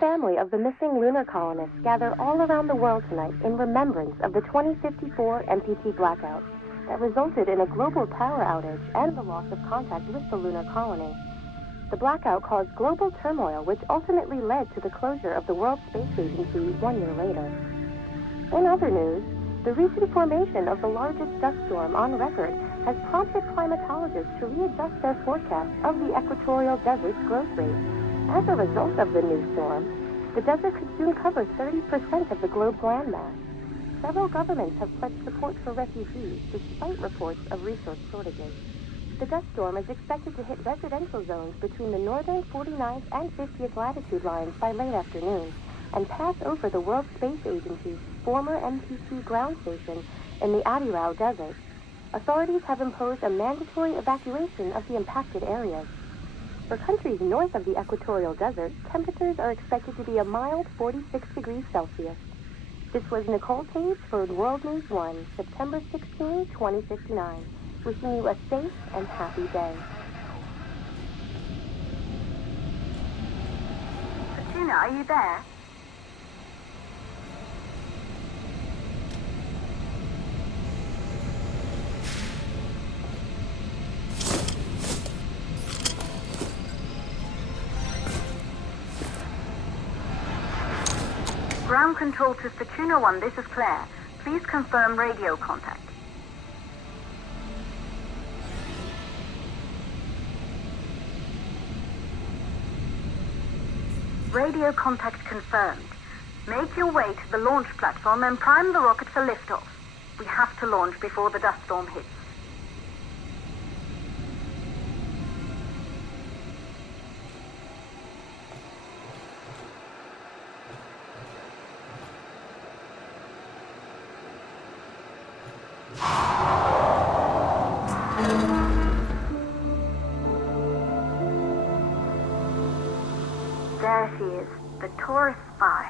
family of the missing lunar colonists gather all around the world tonight in remembrance of the 2054 MPT blackout that resulted in a global power outage and the loss of contact with the lunar colony. The blackout caused global turmoil, which ultimately led to the closure of the World Space Agency 1 year later. In other news, the recent formation of the largest dust storm on record has prompted climatologists to readjust their forecast of the equatorial desert's growth rate. As a result of the new storm, the desert could soon cover 30% of the globe's landmass. Several governments have pledged support for refugees, despite reports of resource shortages. The dust storm is expected to hit residential zones between the northern 49th and 50th latitude lines by late afternoon, and pass over the World Space Agency's former MPT ground station in the Adirau Desert. Authorities have imposed a mandatory evacuation of the impacted areas. For countries north of the equatorial desert, temperatures are expected to be a mild 46 degrees Celsius. This was Nicole Page for World News 1, September 16, 2059. Wishing you a safe and happy day. Katrina, are you there? Ground control to Fortuna 1, this is Claire. Please confirm radio contact. Radio contact confirmed. Make your way to the launch platform and prime the rocket for liftoff. We have to launch before the dust storm hits. There she is, the Taurus 5.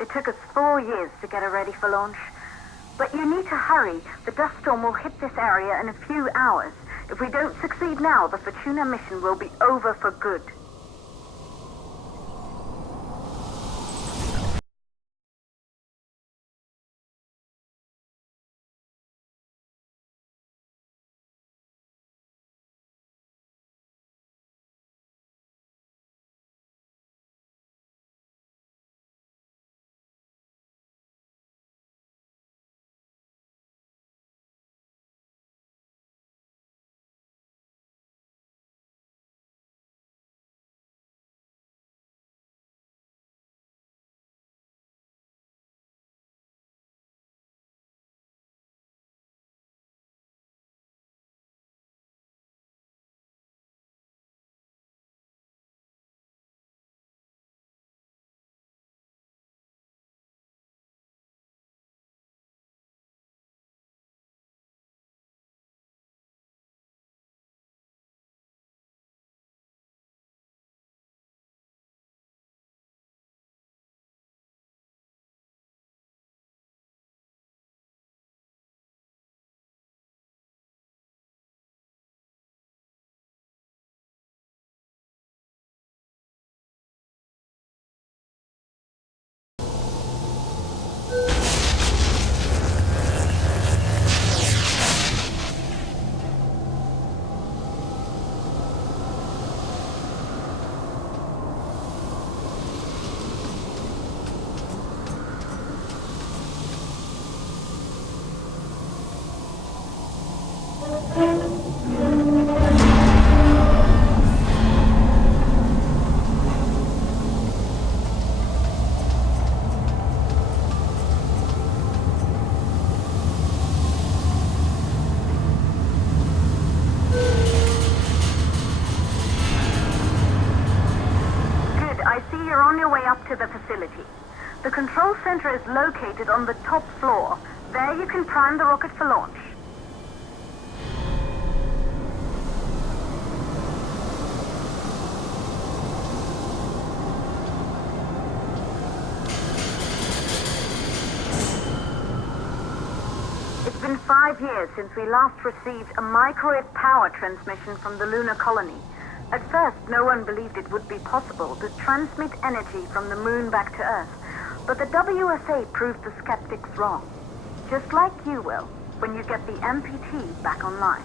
It took us 4 years to get her ready for launch. But you need to hurry. The dust storm will hit this area in a few hours. If we don't succeed now, the Fortuna mission will be over for good. To the facility. The control center is located on the top floor. There you can prime the rocket for launch. It's been 5 years since we last received a microwave power transmission from the lunar colony. At first, no one believed it would be possible to transmit energy from the moon back to Earth, but the WSA proved the skeptics wrong. Just like you will, when you get the MPT back online.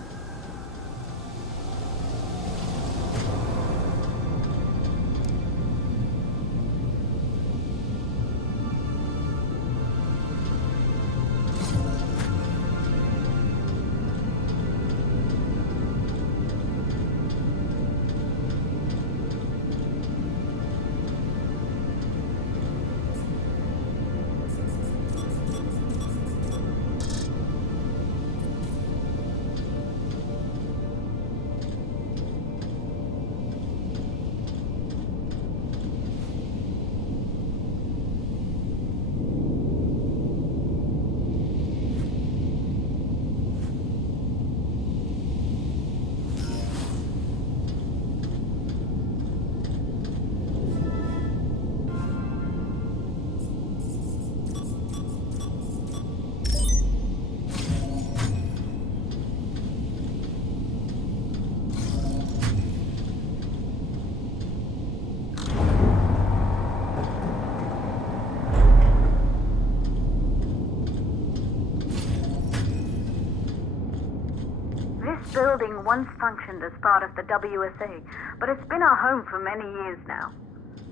This building once functioned as part of the WSA, but it's been our home for many years now.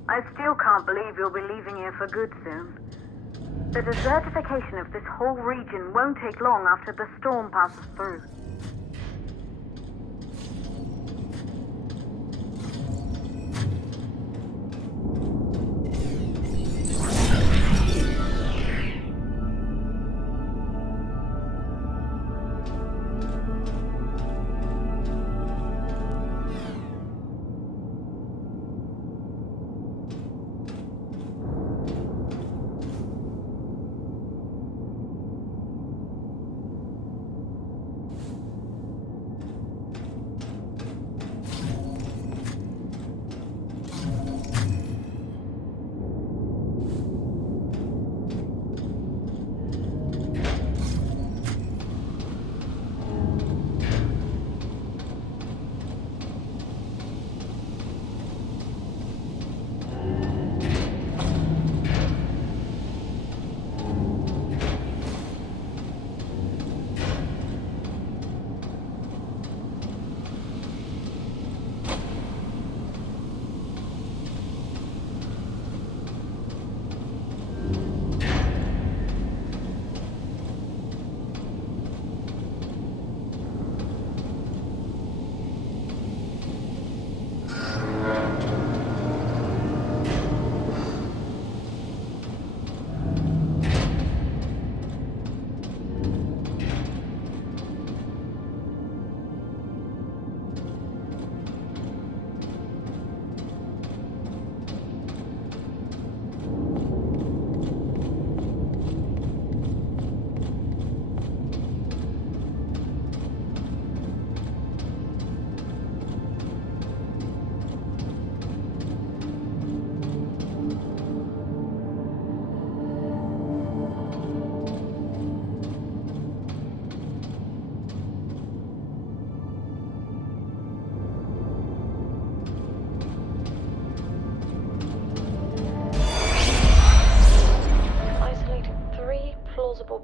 I still can't believe you'll be leaving here for good soon. The desertification of this whole region won't take long after the storm passes through.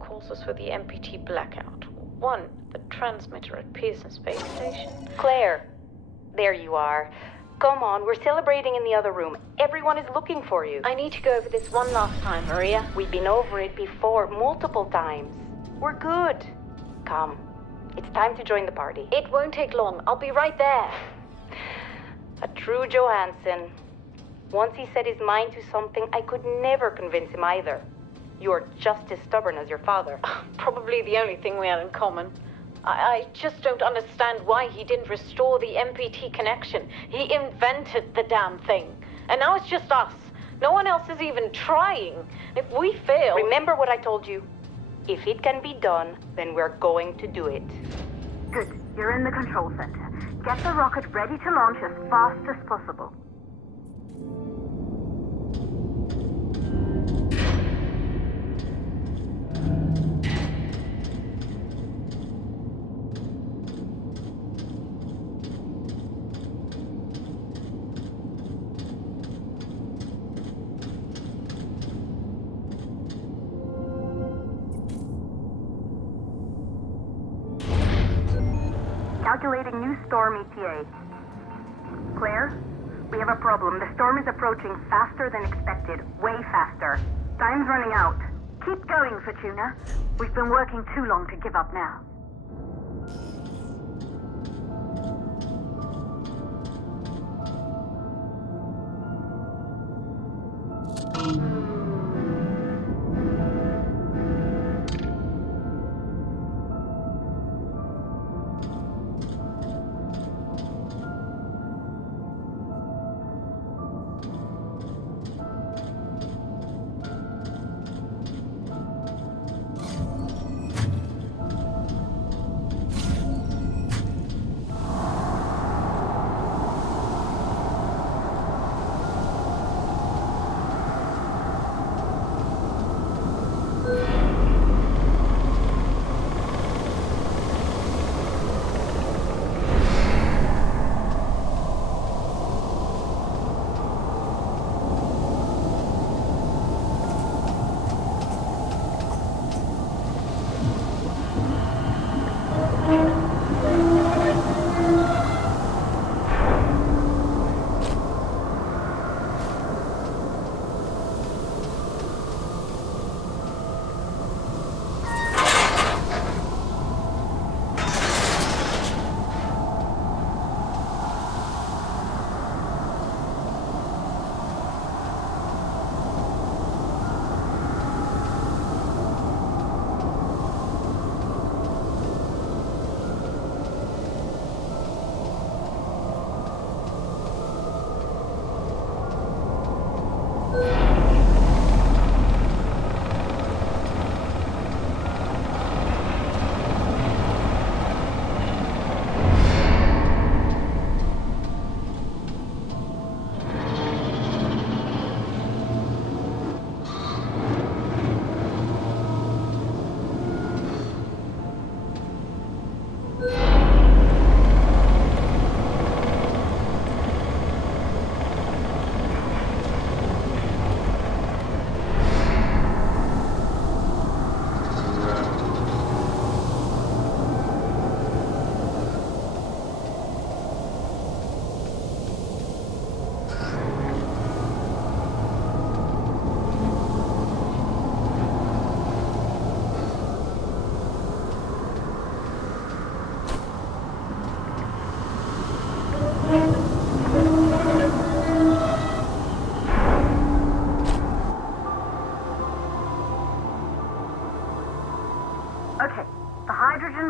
Causes for the MPT blackout. 1, the transmitter at Pearson Space Station. Claire, there you are. Come on, we're celebrating in the other room. Everyone is looking for you. I need to go over this one last time, Maria. We've been over it before, multiple times. We're good. Come, it's time to join the party. It won't take long. I'll be right there. A true Johansson. Once he set his mind to something, I could never convince him either. You're just as stubborn as your father. Probably the only thing we had in common. I just don't understand why he didn't restore the MPT connection. He invented the damn thing. And now it's just us. No one else is even trying. If we fail... Remember what I told you. If it can be done, then we're going to do it. Good. You're in the control center. Get the rocket ready to launch as fast as possible. Calculating new storm ETA. Claire, we have a problem. The storm is approaching faster than expected. Way faster. Time's running out. Keep going, Fortuna. We've been working too long to give up now.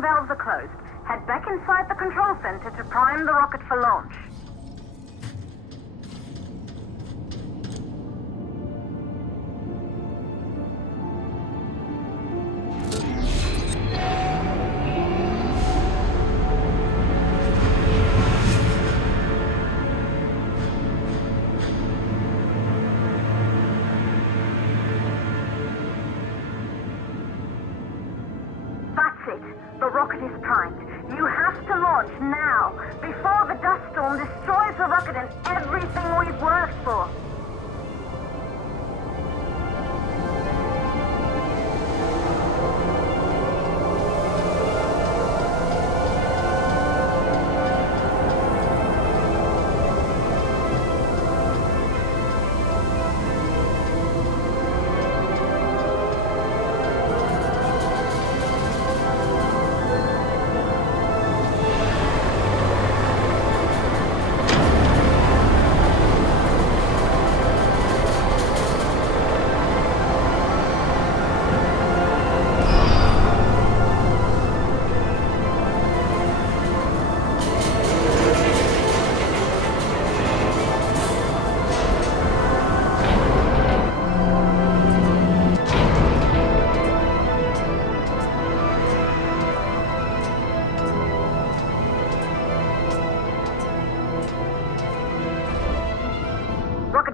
Valves are closed. Head back inside the control center to prime the rocket for launch. The rocket is primed. You have to launch now, before the dust storm destroys the rocket and everything we've worked for.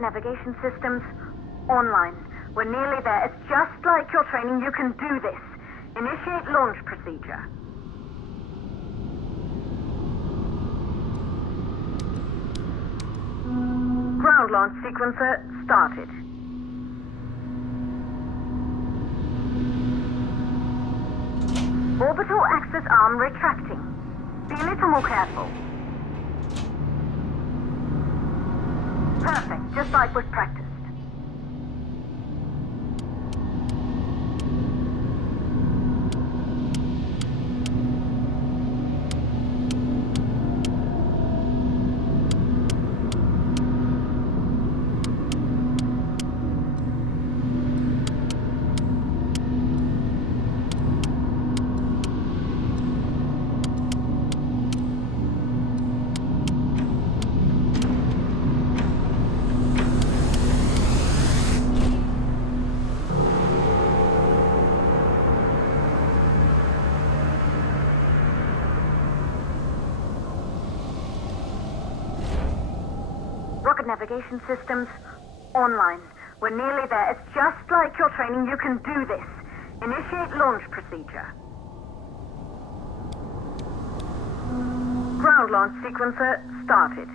Navigation systems online. We're nearly there. It's just like your training. You can do this. Initiate launch procedure. Ground launch sequencer started. Orbital axis arm retracting. The little more careful. Perfect, just like we've practiced. Rocket navigation systems online. We're nearly there. It's just like your training. You can do this. Initiate launch procedure. Ground launch sequencer started.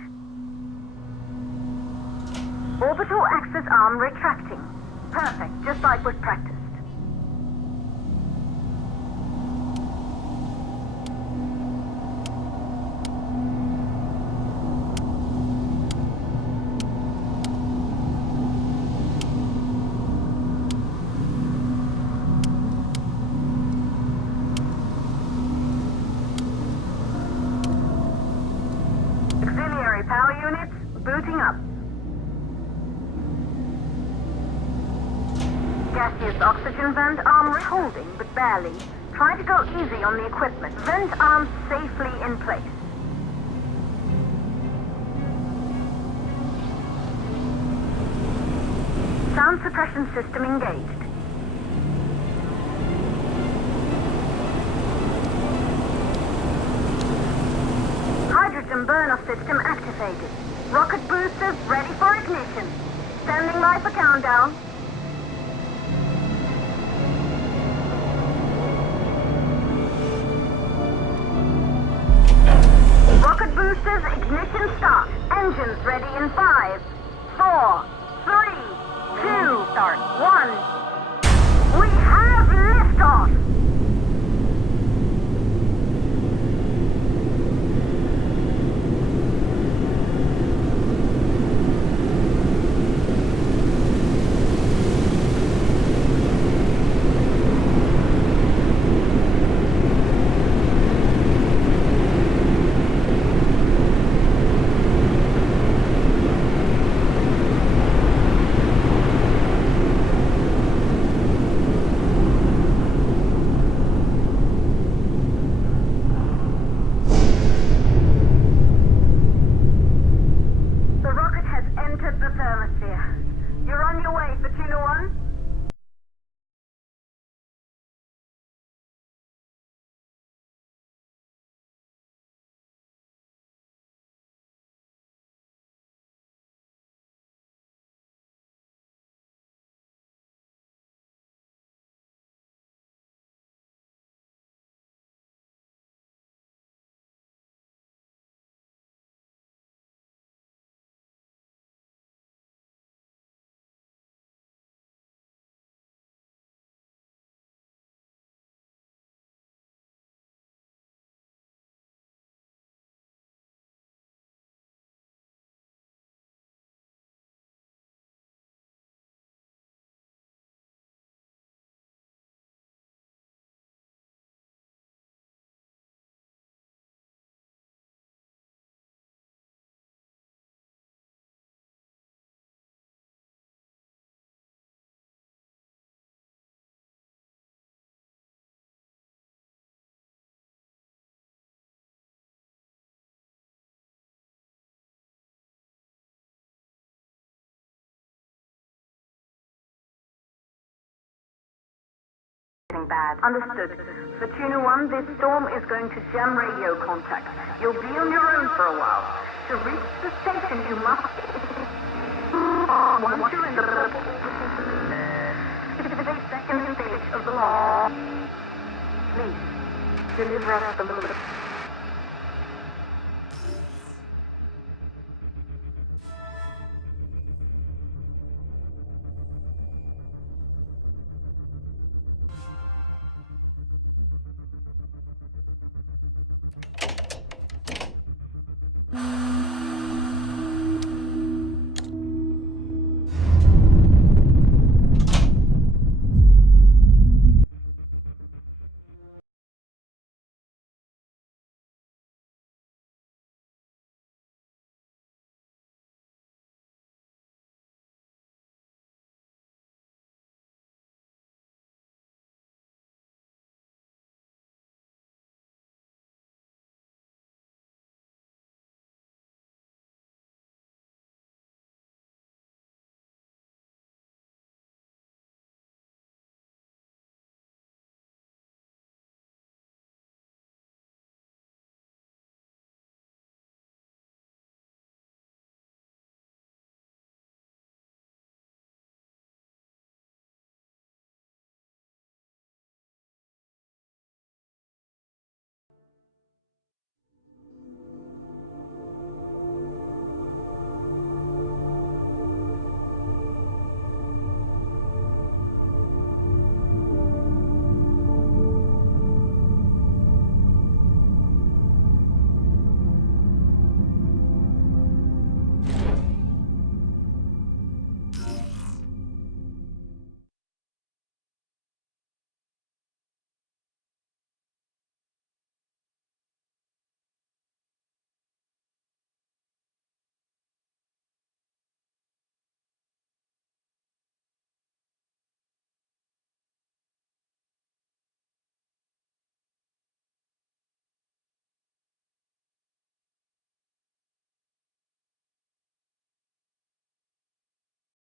Orbital axis arm retracting. Perfect, just like we've practiced. Auxiliary power units booting up. Gaseous oxygen vent arm holding, but barely. Try to go easy on the equipment. Vent arm safely in place. Sound suppression system engaged. Hydrogen burn-off system activated. Rocket boosters ready for ignition. Standing by for countdown. Rocket boosters ignition start. Engines ready in 5, 4, 3, 2, start, 1. We have liftoff! You're on your way, Fortuna 1. Bad. Understood. Fortuna 1, this storm is going to jam radio contact. You'll be on your own for a while. To reach the station, you must... Once you're in the... 52nd stage of the launch. Please, deliver us the...